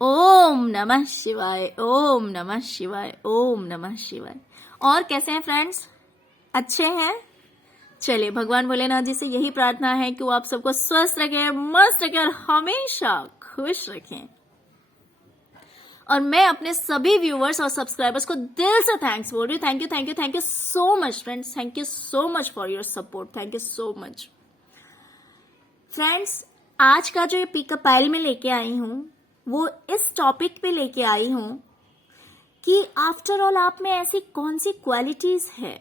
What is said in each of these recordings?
ओम नमः शिवाय, ओम नमः शिवाय, ओम नमः शिवाय। और कैसे हैं फ्रेंड्स? अच्छे हैं? चलिए, भगवान भोलेनाथ जी से यही प्रार्थना है कि वो आप सबको स्वस्थ रखें, मस्त रखें और हमेशा खुश रखें। और मैं अपने सभी व्यूअर्स और सब्सक्राइबर्स को दिल से थैंक्स बोल रही हूँ। Thank you, thank you, thank you so much friends. Thank you so much for your support. Thank you so much friends. आज का जो ये पिकअप पाइल में लेके आई हूँ वो इस टॉपिक पे लेके आई हूं कि आफ्टर ऑल आप में ऐसी कौन सी क्वालिटीज है,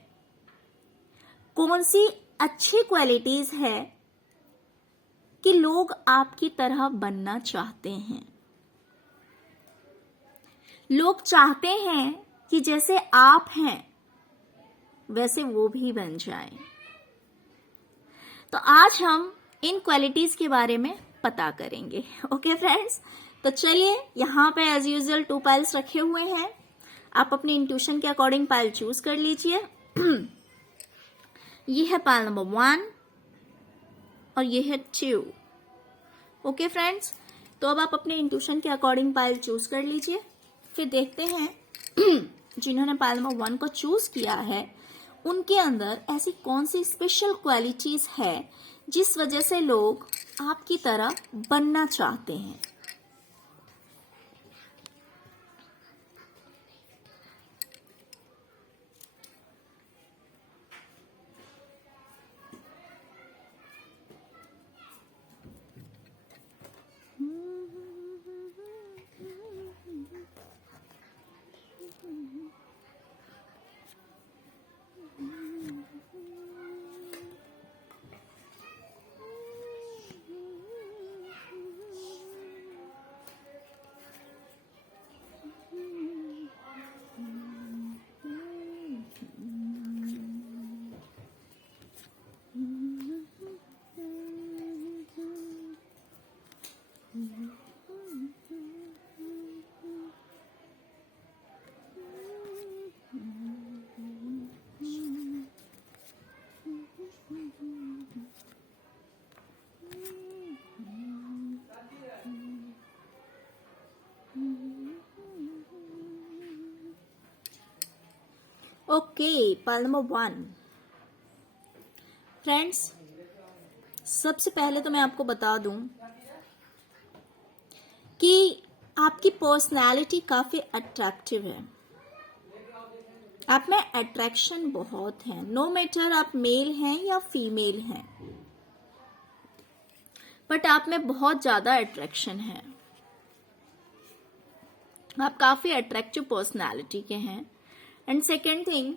कौन सी अच्छी क्वालिटीज है कि लोग आपकी तरह बनना चाहते हैं। लोग चाहते हैं कि जैसे आप हैं वैसे वो भी बन जाएं। तो आज हम इन क्वालिटीज के बारे में पता करेंगे। ओके फ्रेंड्स, तो चलिए, यहाँ पे एज यूजुअल 2 पाइल्स रखे हुए हैं। आप अपनी इंट्यूशन के अकॉर्डिंग पाइल चूज कर लीजिए। ये है पाइल नंबर 1 और ये है 2। ओके फ्रेंड्स, तो अब आप अपने इंट्यूशन के अकॉर्डिंग पाइल चूज कर लीजिए। फिर देखते हैं जिन्होंने पाइल नंबर 1 को चूज किया है उनके अंदर ऐसी कौन सी स्पेशल क्वालिटीज है जिस वजह से लोग आपकी तरह बनना चाहते हैं। ओके, पाइल नंबर 1 फ्रेंड्स, सबसे पहले तो मैं आपको बता दूं कि आपकी पर्सनैलिटी काफी अट्रैक्टिव है। आप में अट्रैक्शन बहुत है, नो मैटर आप मेल हैं या फीमेल हैं, बट आप में बहुत ज्यादा अट्रैक्शन है। आप काफी अट्रैक्टिव पर्सनैलिटी के हैं। एंड सेकेंड थिंग,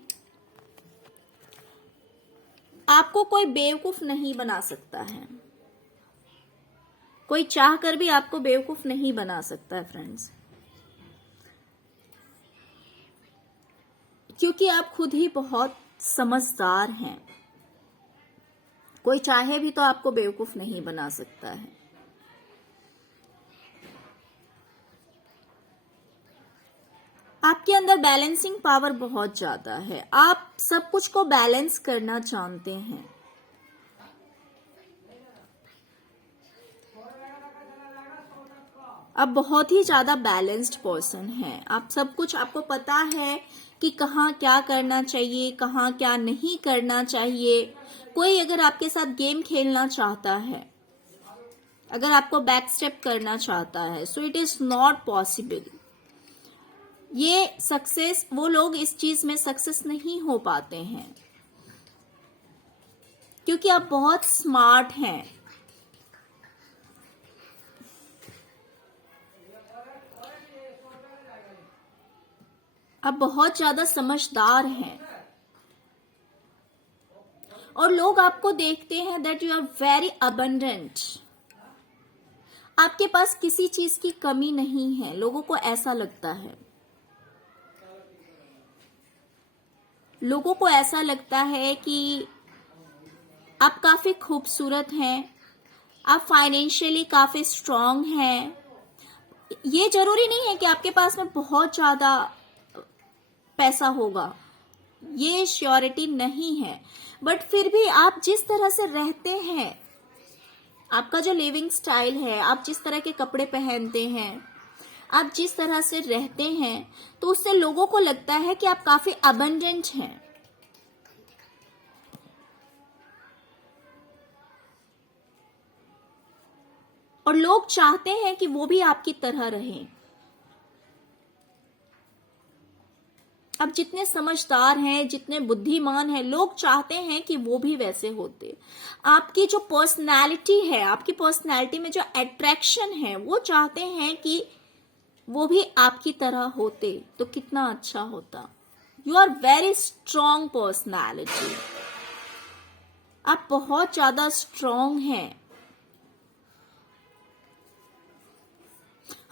आपको कोई बेवकूफ नहीं बना सकता है। कोई चाह कर भी आपको बेवकूफ नहीं बना सकता है फ्रेंड्स, क्योंकि आप खुद ही बहुत समझदार हैं। कोई चाहे भी तो आपको बेवकूफ नहीं बना सकता है। आपके अंदर बैलेंसिंग पावर बहुत ज्यादा है। आप सब कुछ को बैलेंस करना जानते हैं। आप बहुत ही ज्यादा बैलेंस्ड पर्सन हैं। आप सब कुछ, आपको पता है कि कहाँ क्या करना चाहिए, कहाँ क्या नहीं करना चाहिए। कोई अगर आपके साथ गेम खेलना चाहता है, अगर आपको बैक स्टेप करना चाहता है, so it is not possible. ये सक्सेस, वो लोग इस चीज में सक्सेस नहीं हो पाते हैं क्योंकि आप बहुत स्मार्ट हैं। आप बहुत ज्यादा समझदार हैं और लोग आपको देखते हैं that you are very abundant. आपके पास किसी चीज की कमी नहीं है, लोगों को ऐसा लगता है। लोगों को ऐसा लगता है कि आप काफी खूबसूरत हैं, आप फाइनेंशियली काफी स्ट्रांग हैं। ये जरूरी नहीं है कि आपके पास में बहुत ज्यादा पैसा होगा, ये श्योरिटी नहीं है, बट फिर भी आप जिस तरह से रहते हैं, आपका जो लिविंग स्टाइल है, आप जिस तरह के कपड़े पहनते हैं, आप जिस तरह से रहते हैं तो उससे लोगों को लगता है कि आप काफी अबंडेंट हैं। और लोग चाहते हैं कि वो भी आपकी तरह रहें। अब जितने समझदार हैं, जितने बुद्धिमान हैं, लोग चाहते हैं कि वो भी वैसे होते। आपकी जो पर्सनैलिटी है, आपकी पर्सनैलिटी में जो अट्रैक्शन है, वो चाहते हैं कि वो भी आपकी तरह होते तो कितना अच्छा होता। You are very strong personality. आप बहुत ज्यादा स्ट्रॉन्ग हैं।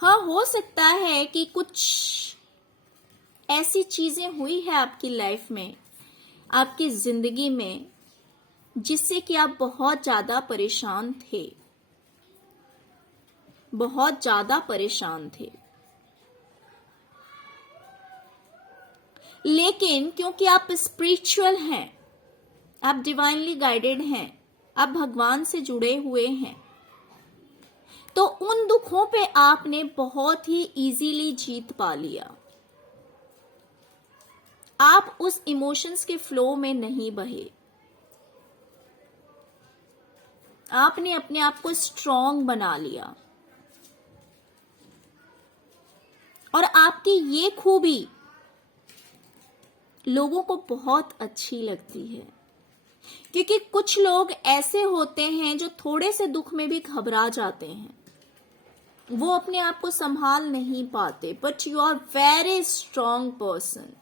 हाँ, हो सकता है कि कुछ ऐसी चीजें हुई है आपकी लाइफ में, आपकी जिंदगी में, जिससे कि आप बहुत ज्यादा परेशान थे, बहुत ज्यादा परेशान थे। लेकिन क्योंकि आप स्पिरिचुअल हैं, आप डिवाइनली गाइडेड हैं, आप भगवान से जुड़े हुए हैं, तो उन दुखों पे आपने बहुत ही इजीली जीत पा लिया। आप उस इमोशंस के फ्लो में नहीं बहे। आपने अपने आप को स्ट्रॉन्ग बना लिया। और आपकी ये खूबी लोगों को बहुत अच्छी लगती है, क्योंकि कुछ लोग ऐसे होते हैं जो थोड़े से दुख में भी घबरा जाते हैं, वो अपने आप को संभाल नहीं पाते। But you are very strong person.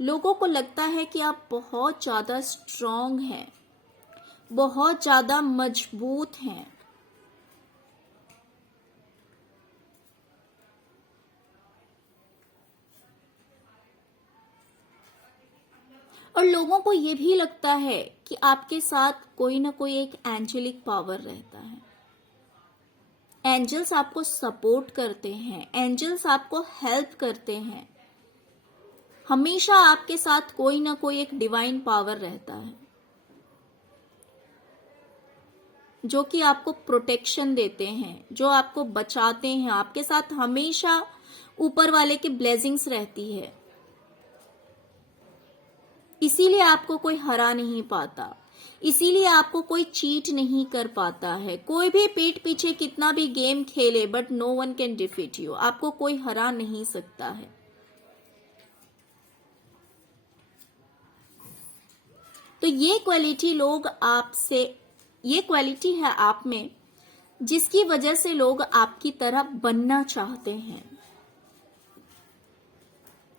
लोगों को लगता है कि आप बहुत ज्यादा स्ट्रॉन्ग हैं, बहुत ज्यादा मजबूत हैं। और लोगों को ये भी लगता है कि आपके साथ कोई ना कोई एक एंजेलिक पावर रहता है। एंजल्स आपको सपोर्ट करते हैं, एंजल्स आपको हेल्प करते हैं। हमेशा आपके साथ कोई ना कोई एक डिवाइन पावर रहता है जो कि आपको प्रोटेक्शन देते हैं, जो आपको बचाते हैं। आपके साथ हमेशा ऊपर वाले की ब्लेसिंग्स रहती है, इसीलिए आपको कोई हरा नहीं पाता, इसीलिए आपको कोई चीट नहीं कर पाता है। कोई भी पीठ पीछे कितना भी गेम खेले, but no one can defeat you. आपको कोई हरा नहीं सकता है। तो ये क्वालिटी लोग आपसे, ये क्वालिटी है आप में, जिसकी वजह से लोग आपकी तरह बनना चाहते हैं।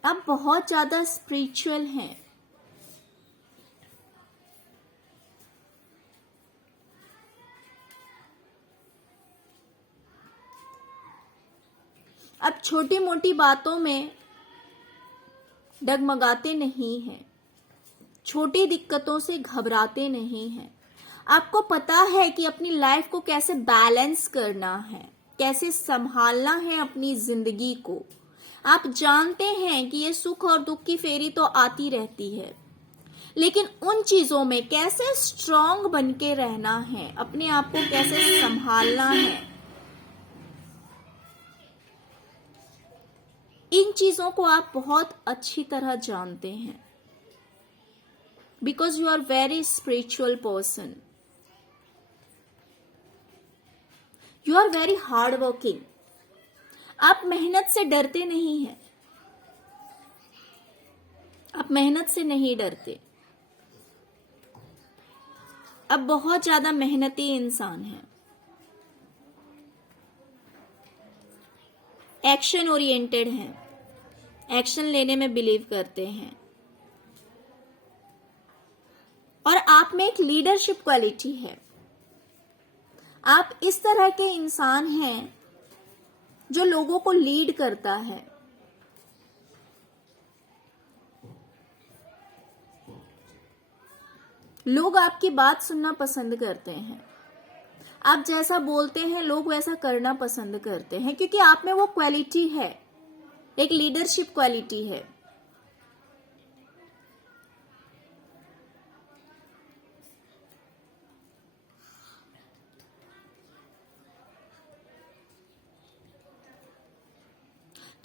आप बहुत ज्यादा स्पिरिचुअल हैं। अब छोटी मोटी बातों में डगमगाते नहीं हैं, छोटी दिक्कतों से घबराते नहीं हैं। आपको पता है कि अपनी लाइफ को कैसे बैलेंस करना है, कैसे संभालना है अपनी जिंदगी को। आप जानते हैं कि ये सुख और दुख की फेरी तो आती रहती है, लेकिन उन चीजों में कैसे स्ट्रांग बन के रहना है, अपने आप को कैसे संभालना है, इन चीजों को आप बहुत अच्छी तरह जानते हैं। Because you are very spiritual person, you are very hard working. आप मेहनत से डरते नहीं हैं, आप मेहनत से नहीं डरते। आप बहुत ज्यादा मेहनती इंसान हैं, एक्शन ओरिएंटेड हैं, एक्शन लेने में बिलीव करते हैं। और आप में एक लीडरशिप क्वालिटी है। आप इस तरह के इंसान हैं जो लोगों को लीड करता है। लोग आपकी बात सुनना पसंद करते हैं। आप जैसा बोलते हैं लोग वैसा करना पसंद करते हैं, क्योंकि आप में वो क्वालिटी है, एक लीडरशिप क्वालिटी है।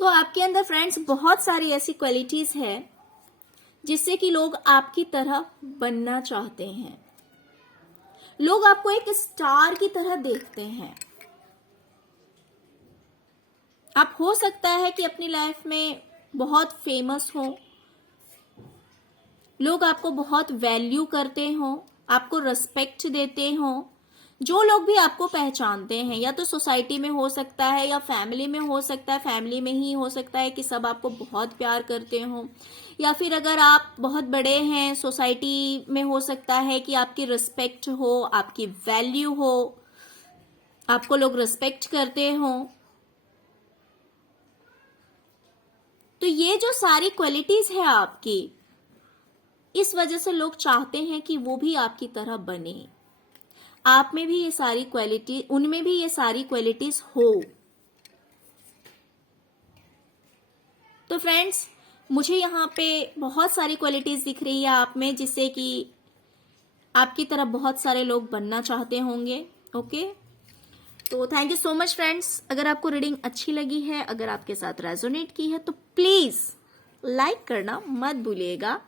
तो आपके अंदर फ्रेंड्स बहुत सारी ऐसी क्वालिटीज है जिससे कि लोग आपकी तरह बनना चाहते हैं। लोग आपको एक स्टार की तरह देखते हैं। आप हो सकता है कि अपनी लाइफ में बहुत फेमस हो, लोग आपको बहुत वैल्यू करते हो, आपको रिस्पेक्ट देते हो। जो लोग भी आपको पहचानते हैं, या तो सोसाइटी में हो सकता है या फैमिली में हो सकता है, फैमिली में ही हो सकता है कि सब आपको बहुत प्यार करते हो, या फिर अगर आप बहुत बड़े हैं सोसाइटी में हो सकता है कि आपकी रिस्पेक्ट हो, आपकी वैल्यू हो, आपको लोग रिस्पेक्ट करते हो। तो ये जो सारी क्वालिटीज है आपकी, इस वजह से लोग चाहते हैं कि वो भी आपकी तरह बने, आप में भी ये सारी क्वालिटी, उनमें भी ये सारी क्वालिटीज हो। तो फ्रेंड्स, मुझे यहाँ पे बहुत सारी क्वालिटीज दिख रही है आप में, जिससे कि आपकी तरह बहुत सारे लोग बनना चाहते होंगे। ओके, तो thank you so much friends. अगर आपको रीडिंग अच्छी लगी है, अगर आपके साथ रेजोनेट की है, तो प्लीज लाइक करना मत भूलिएगा,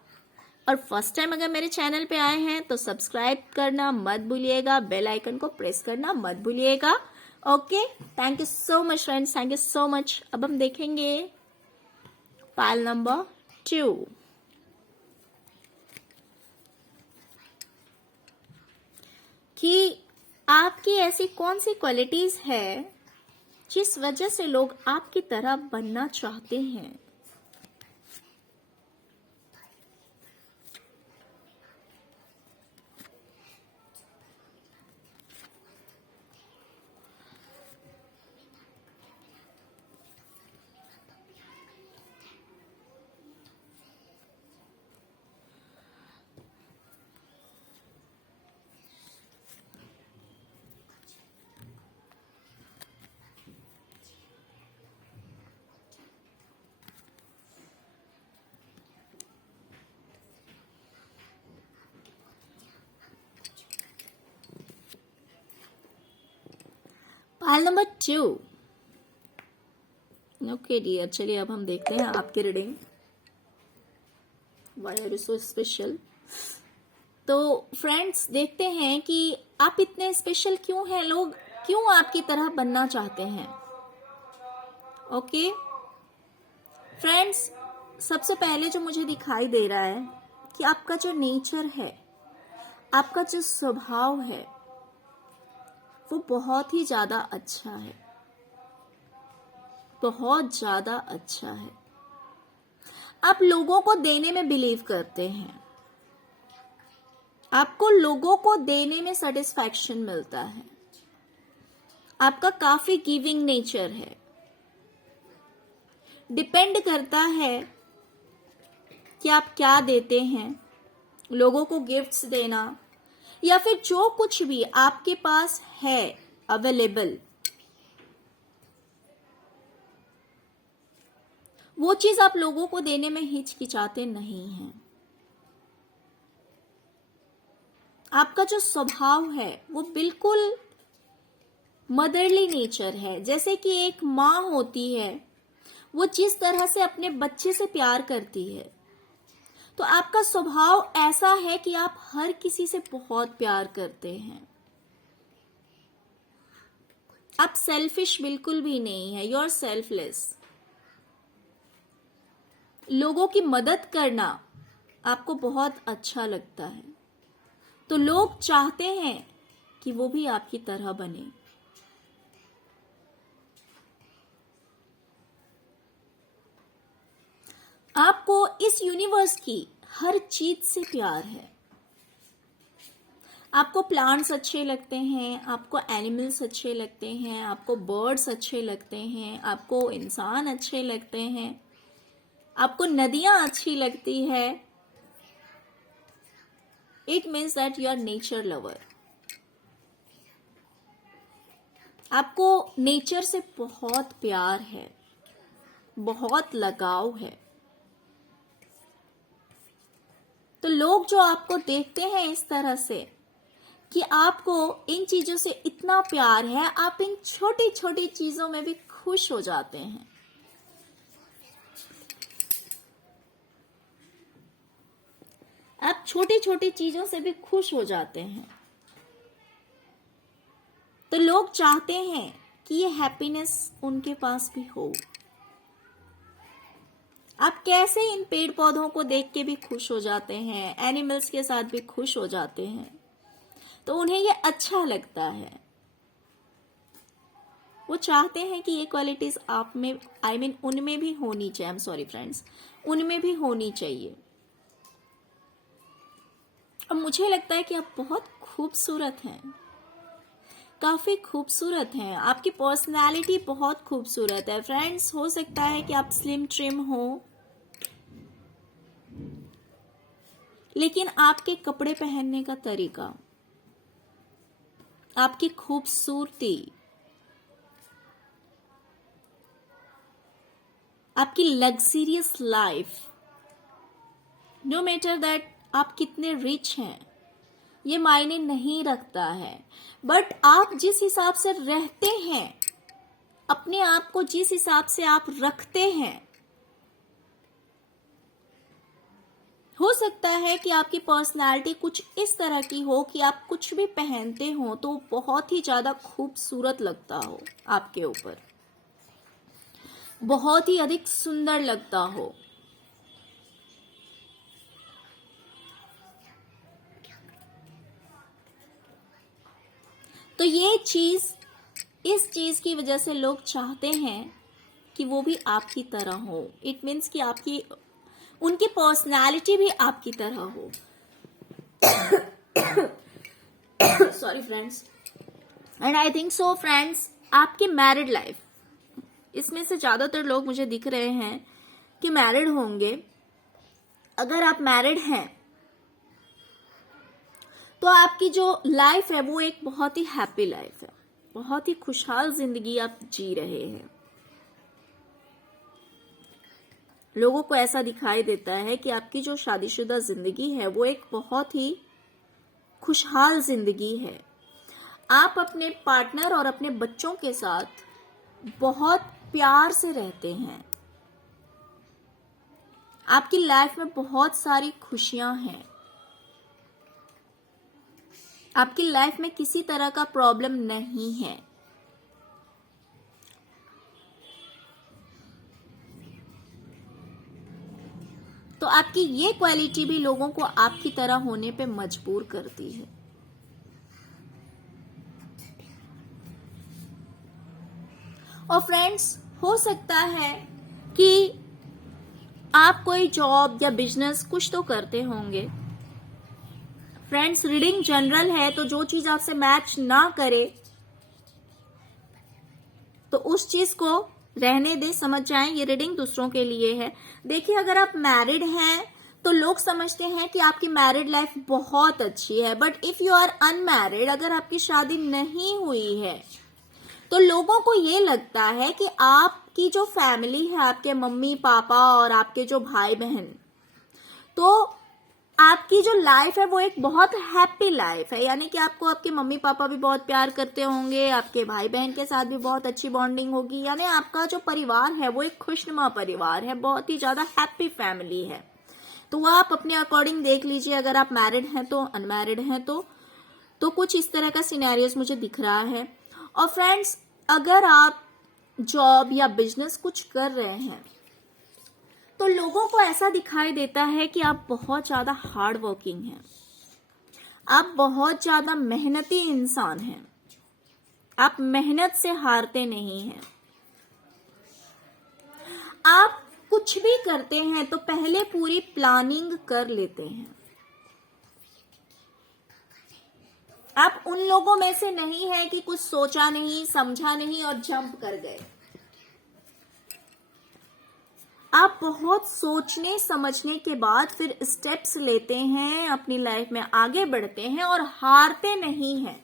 और फर्स्ट टाइम अगर मेरे चैनल पे आए हैं तो सब्सक्राइब करना मत भूलिएगा, बेल आइकन को प्रेस करना मत भूलिएगा। Okay, thank you so much friends, thank you so much. अब हम देखेंगे पाइल नंबर 2। कि आपकी ऐसी कौन सी क्वालिटीज है जिस वजह से लोग आपकी तरह बनना चाहते हैं। Pile number 2। ओके डियर, चलिए अब हम देखते हैं आपकी reading. Why are you so special. तो फ्रेंड्स, देखते हैं कि आप इतने स्पेशल क्यों हैं, लोग क्यों आपकी तरह बनना चाहते हैं। ओके फ्रेंड्स, सबसे पहले जो मुझे दिखाई दे रहा है कि आपका जो नेचर है, आपका जो स्वभाव है, वो बहुत ही ज्यादा अच्छा है, बहुत ज्यादा अच्छा है। आप लोगों को देने में बिलीव करते हैं, आपको लोगों को देने में सेटिस्फैक्शन मिलता है, आपका काफी गिविंग नेचर है। डिपेंड करता है कि आप क्या देते हैं, लोगों को गिफ्ट्स देना, या फिर जो कुछ भी आपके पास है अवेलेबल, वो चीज आप लोगों को देने में हिचकिचाते नहीं हैं। आपका जो स्वभाव है वो बिल्कुल मदरली नेचर है। जैसे कि एक माँ होती है, वो जिस तरह से अपने बच्चे से प्यार करती है, तो आपका स्वभाव ऐसा है कि आप हर किसी से बहुत प्यार करते हैं। आप सेल्फिश बिल्कुल भी नहीं है, यू आर सेल्फलेस। लोगों की मदद करना आपको बहुत अच्छा लगता है, तो लोग चाहते हैं कि वो भी आपकी तरह बने। आपको इस यूनिवर्स की हर चीज से प्यार है। आपको प्लांट्स अच्छे लगते हैं, आपको एनिमल्स अच्छे लगते हैं, आपको बर्ड्स अच्छे लगते हैं, आपको इंसान अच्छे लगते हैं, आपको नदियां अच्छी लगती है। It means that you are nature lover. आपको नेचर से बहुत प्यार है, बहुत लगाव है। तो लोग जो आपको देखते हैं इस तरह से कि आपको इन चीजों से इतना प्यार है, आप इन छोटी छोटी चीजों में भी खुश हो जाते हैं। आप छोटी छोटी चीजों से भी खुश हो जाते हैं। तो लोग चाहते हैं कि ये हैप्पीनेस उनके पास भी हो। आप कैसे इन पेड़ पौधों को देख के भी खुश हो जाते हैं, एनिमल्स के साथ भी खुश हो जाते हैं, तो उन्हें ये अच्छा लगता है। वो चाहते हैं कि ये क्वालिटीज आप में, आई मीन उनमें भी होनी चाहिए। आई एम सॉरी फ्रेंड्स, उनमें भी होनी चाहिए। अब मुझे लगता है कि आप बहुत खूबसूरत हैं, काफी खूबसूरत हैं। आपकी पर्सनालिटी बहुत खूबसूरत है फ्रेंड्स। हो सकता है कि आप स्लिम ट्रिम हो, लेकिन आपके कपड़े पहनने का तरीका, आपकी खूबसूरती, आपकी luxurious life, no matter that आप कितने रिच हैं, ये मायने नहीं रखता है। बट आप जिस हिसाब से रहते हैं, अपने आप को जिस हिसाब से आप रखते हैं, हो सकता है कि आपकी पर्सनालिटी कुछ इस तरह की हो कि आप कुछ भी पहनते हो तो बहुत ही ज्यादा खूबसूरत लगता हो, आपके ऊपर बहुत ही अधिक सुंदर लगता हो। तो ये चीज, इस चीज की वजह से लोग चाहते हैं कि वो भी आपकी तरह हो। इट मीन्स कि आपकी, उनकी पर्सनालिटी भी आपकी तरह हो। Sorry friends. And I think so friends, आपकी मैरिड लाइफ, इसमें से ज्यादातर लोग मुझे दिख रहे हैं कि मैरिड होंगे। अगर आप मैरिड हैं तो आपकी जो लाइफ है वो एक बहुत ही हैप्पी लाइफ है, बहुत ही खुशहाल जिंदगी आप जी रहे हैं। लोगों को ऐसा दिखाई देता है कि आपकी जो शादीशुदा जिंदगी है वो एक बहुत ही खुशहाल जिंदगी है। आप अपने पार्टनर और अपने बच्चों के साथ बहुत प्यार से रहते हैं। आपकी लाइफ में बहुत सारी खुशियां हैं। आपकी लाइफ में किसी तरह का प्रॉब्लम नहीं है। तो आपकी ये क्वालिटी भी लोगों को आपकी तरह होने पे मजबूर करती है। और फ्रेंड्स, हो सकता है कि आप कोई जॉब या बिजनेस कुछ तो करते होंगे। फ्रेंड्स, रीडिंग जनरल है, तो जो चीज आपसे मैच ना करे तो उस चीज को रहने दे, समझ जाएं। ये रीडिंग दूसरों के लिए है। देखिए, अगर आप मैरिड हैं तो लोग समझते हैं कि आपकी मैरिड लाइफ बहुत अच्छी है। But if you are unmarried, अगर आपकी शादी नहीं हुई है, तो लोगों को ये लगता है कि आपकी जो फैमिली है, आपके मम्मी पापा और आपके जो भाई बहन, तो आपकी जो लाइफ है वो एक बहुत हैप्पी लाइफ है। यानी कि आपको आपके मम्मी पापा भी बहुत प्यार करते होंगे, आपके भाई बहन के साथ भी बहुत अच्छी बॉन्डिंग होगी। यानी आपका जो परिवार है वो एक खुशनुमा परिवार है, बहुत ही ज्यादा हैप्पी फैमिली है। तो वो आप अपने अकॉर्डिंग देख लीजिए। अगर आप मैरिड हैं तो, अनमैरिड हैं तो कुछ इस तरह का सिनेरियोस मुझे दिख रहा है। और फ्रेंड्स, अगर आप जॉब या बिजनेस कुछ कर रहे हैं तो लोगों को ऐसा दिखाई देता है कि आप बहुत ज्यादा हार्ड वर्किंग हैं, आप बहुत ज्यादा मेहनती इंसान हैं, आप मेहनत से हारते नहीं हैं। आप कुछ भी करते हैं तो पहले पूरी प्लानिंग कर लेते हैं। आप उन लोगों में से नहीं है कि कुछ सोचा नहीं, समझा नहीं और जंप कर गए। आप बहुत सोचने समझने के बाद फिर स्टेप्स लेते हैं, अपनी लाइफ में आगे बढ़ते हैं और हारते नहीं हैं।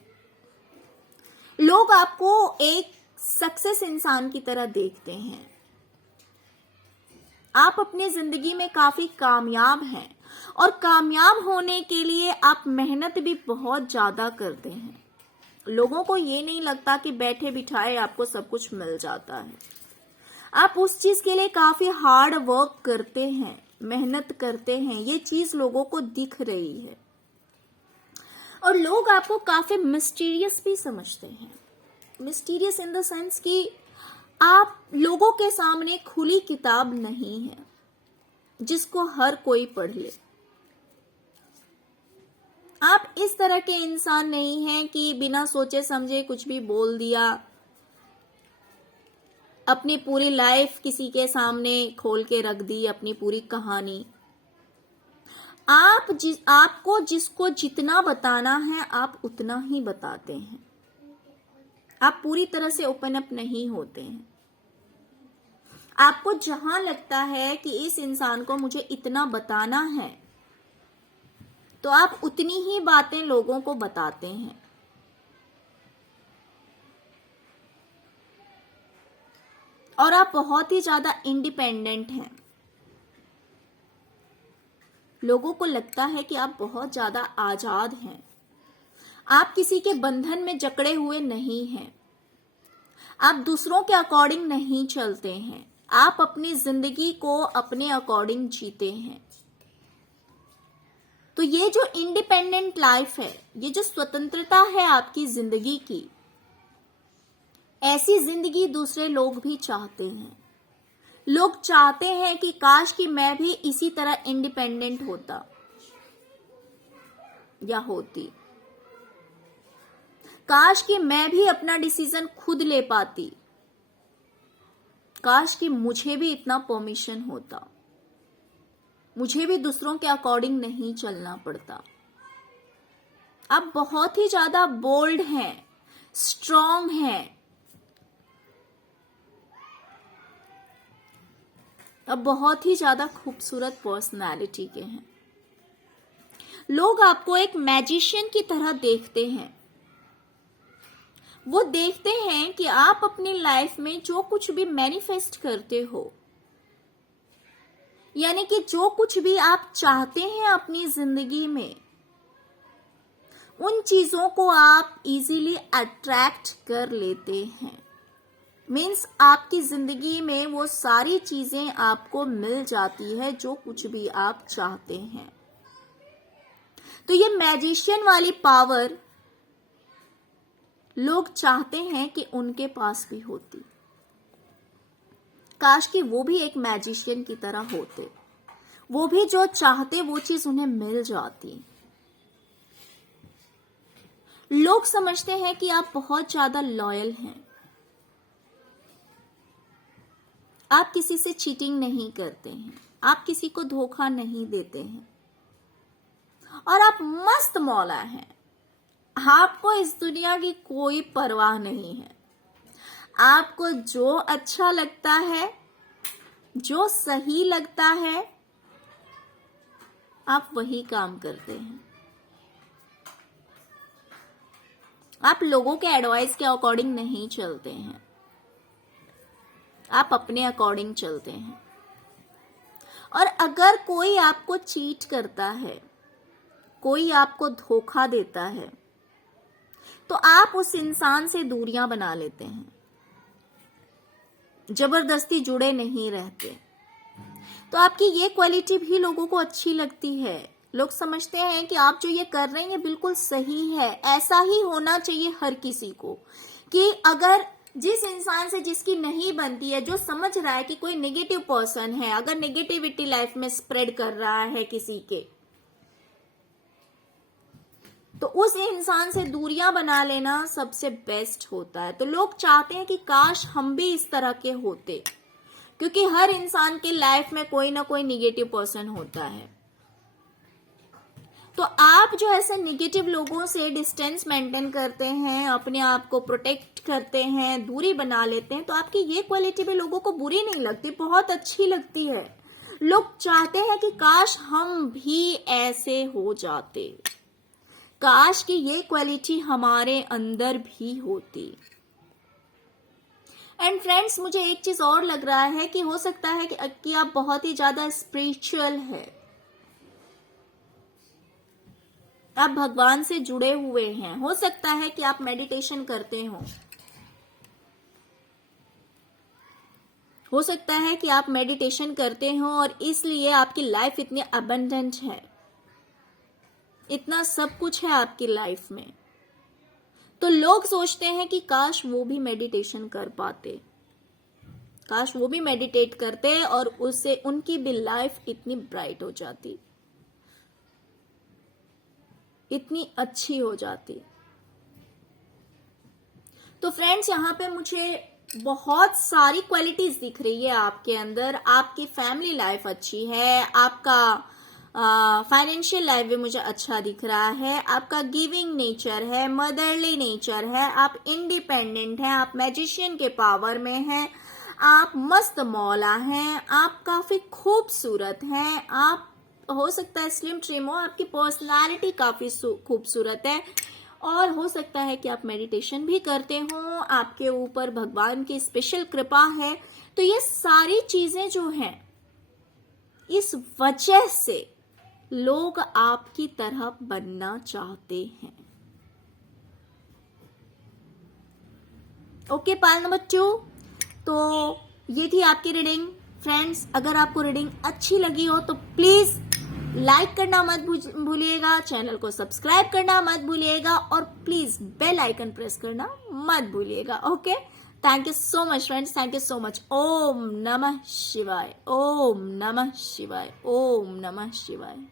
लोग आपको एक सक्सेस इंसान की तरह देखते हैं। आप अपनी जिंदगी में काफी कामयाब हैं और कामयाब होने के लिए आप मेहनत भी बहुत ज्यादा करते हैं। लोगों को ये नहीं लगता कि बैठे बिठाए आपको सब कुछ मिल जाता है। आप उस चीज के लिए काफी हार्ड वर्क करते हैं। मेहनत करते हैं, ये चीज लोगों को दिख रही है। और लोग आपको काफी मिस्टीरियस भी समझते हैं। मिस्टीरियस इन द सेंस कि आप लोगों के सामने खुली किताब नहीं है जिसको हर कोई पढ़ ले। आप इस तरह के इंसान नहीं हैं कि बिना सोचे समझे कुछ भी बोल दिया, अपनी पूरी लाइफ किसी के सामने खोल के रख दी, अपनी पूरी कहानी। आपको जिसको जितना बताना है आप उतना ही बताते हैं। आप पूरी तरह से ओपन अप नहीं होते हैं। आपको जहां लगता है कि इस इंसान को मुझे इतना बताना है तो आप उतनी ही बातें लोगों को बताते हैं। और आप बहुत ही ज्यादा इंडिपेंडेंट हैं। लोगों को लगता है कि आप बहुत ज्यादा आजाद हैं। आप किसी के बंधन में जकड़े हुए नहीं हैं। आप दूसरों के अकॉर्डिंग नहीं चलते हैं। आप अपनी जिंदगी को अपने अकॉर्डिंग जीते हैं। तो ये जो इंडिपेंडेंट लाइफ है, ये जो स्वतंत्रता है आपकी जिंदगी की, ऐसी जिंदगी दूसरे लोग भी चाहते हैं। लोग चाहते हैं कि काश कि मैं भी इसी तरह इंडिपेंडेंट होता या होती। काश कि मैं भी अपना डिसीजन खुद ले पाती। काश कि मुझे भी इतना परमिशन होता। मुझे भी दूसरों के अकॉर्डिंग नहीं चलना पड़ता। आप बहुत ही ज्यादा बोल्ड हैं, स्ट्रांग हैं। अब बहुत ही ज्यादा खूबसूरत पर्सनालिटी के हैं। लोग आपको एक मैजिशियन की तरह देखते हैं। वो देखते हैं कि आप अपनी लाइफ में जो कुछ भी मैनिफेस्ट करते हो, यानी कि जो कुछ भी आप चाहते हैं अपनी जिंदगी में, उन चीजों को आप इजीली अट्रैक्ट कर लेते हैं। मीन्स आपकी जिंदगी में वो सारी चीजें आपको मिल जाती है जो कुछ भी आप चाहते हैं। तो ये मैजिशियन वाली पावर लोग चाहते हैं कि उनके पास भी होती। काश कि वो भी एक मैजिशियन की तरह होते। वो भी जो चाहते वो चीज उन्हें मिल जाती। लोग समझते हैं कि आप बहुत ज्यादा लॉयल हैं। आप किसी से चीटिंग नहीं करते हैं। आप किसी को धोखा नहीं देते हैं। और आप मस्त मौला हैं। आपको इस दुनिया की कोई परवाह नहीं है। आपको जो अच्छा लगता है, जो सही लगता है, आप वही काम करते हैं। आप लोगों के एडवाइस के अकॉर्डिंग नहीं चलते हैं। आप अपने अकॉर्डिंग चलते हैं। और अगर कोई आपको चीट करता है, कोई आपको धोखा देता है, तो आप उस इंसान से दूरियां बना लेते हैं। जबरदस्ती जुड़े नहीं रहते। तो आपकी ये क्वालिटी भी लोगों को अच्छी लगती है। लोग समझते हैं कि आप जो ये कर रहे हैं ये बिल्कुल सही है। ऐसा ही होना चाहिए हर किसी को, कि अगर जिस इंसान से जिसकी नहीं बनती है, जो समझ रहा है कि कोई नेगेटिव पर्सन है, अगर नेगेटिविटी लाइफ में स्प्रेड कर रहा है किसी के, तो उस इंसान से दूरियां बना लेना सबसे बेस्ट होता है। तो लोग चाहते हैं कि काश हम भी इस तरह के होते, क्योंकि हर इंसान के लाइफ में कोई ना कोई नेगेटिव पर्सन होता है। तो आप जो ऐसे नेगेटिव लोगों से डिस्टेंस मेंटेन करते हैं, अपने आप को प्रोटेक्ट करते हैं, दूरी बना लेते हैं, तो आपकी ये क्वालिटी भी लोगों को बुरी नहीं लगती, बहुत अच्छी लगती है। लोग चाहते हैं कि काश हम भी ऐसे हो जाते, काश कि ये क्वालिटी हमारे अंदर भी होती। एंड फ्रेंड्स, मुझे एक चीज और लग रहा है कि हो सकता है कि आप बहुत ही ज्यादा स्पिरिचुअल है। आप भगवान से जुड़े हुए हैं। हो सकता है कि आप मेडिटेशन करते हो हो सकता है कि आप मेडिटेशन करते हो और इसलिए आपकी लाइफ इतनी अबंडेंट है, इतना सब कुछ है आपकी लाइफ में। तो लोग सोचते हैं कि काश वो भी मेडिटेशन कर पाते, काश वो भी मेडिटेट करते और उससे उनकी भी लाइफ इतनी ब्राइट हो जाती, इतनी अच्छी हो जाती। तो फ्रेंड्स, यहाँ पे मुझे बहुत सारी क्वालिटीज दिख रही है आपके अंदर। आपकी फैमिली लाइफ अच्छी है, आपका फाइनेंशियल लाइफ भी मुझे अच्छा दिख रहा है, आपका गिविंग नेचर है, मदरली नेचर है, आप इंडिपेंडेंट हैं, आप मैजिशियन के पावर में हैं, आप मस्त मौला हैं, आप काफी खूबसूरत हैं, आप हो सकता है स्लिम ट्रिम हो, आपकी पर्सनालिटी काफी खूबसूरत है, और हो सकता है कि आप मेडिटेशन भी करते हो, आपके ऊपर भगवान की स्पेशल कृपा है। तो ये सारी चीजें जो हैं, इस वजह से लोग आपकी तरह बनना चाहते हैं। ओके, पाल नंबर 2। तो ये थी आपकी रीडिंग। फ्रेंड्स, अगर आपको रीडिंग अच्छी लगी हो तो प्लीज लाइक करना मत भूलिएगा, चैनल को सब्सक्राइब करना मत भूलिएगा, और प्लीज बेल आइकन प्रेस करना मत भूलिएगा। Okay, thank you so much friends, thank you so much. ओम नमः शिवाय, ओम नमः शिवाय, ओम नमः शिवाय।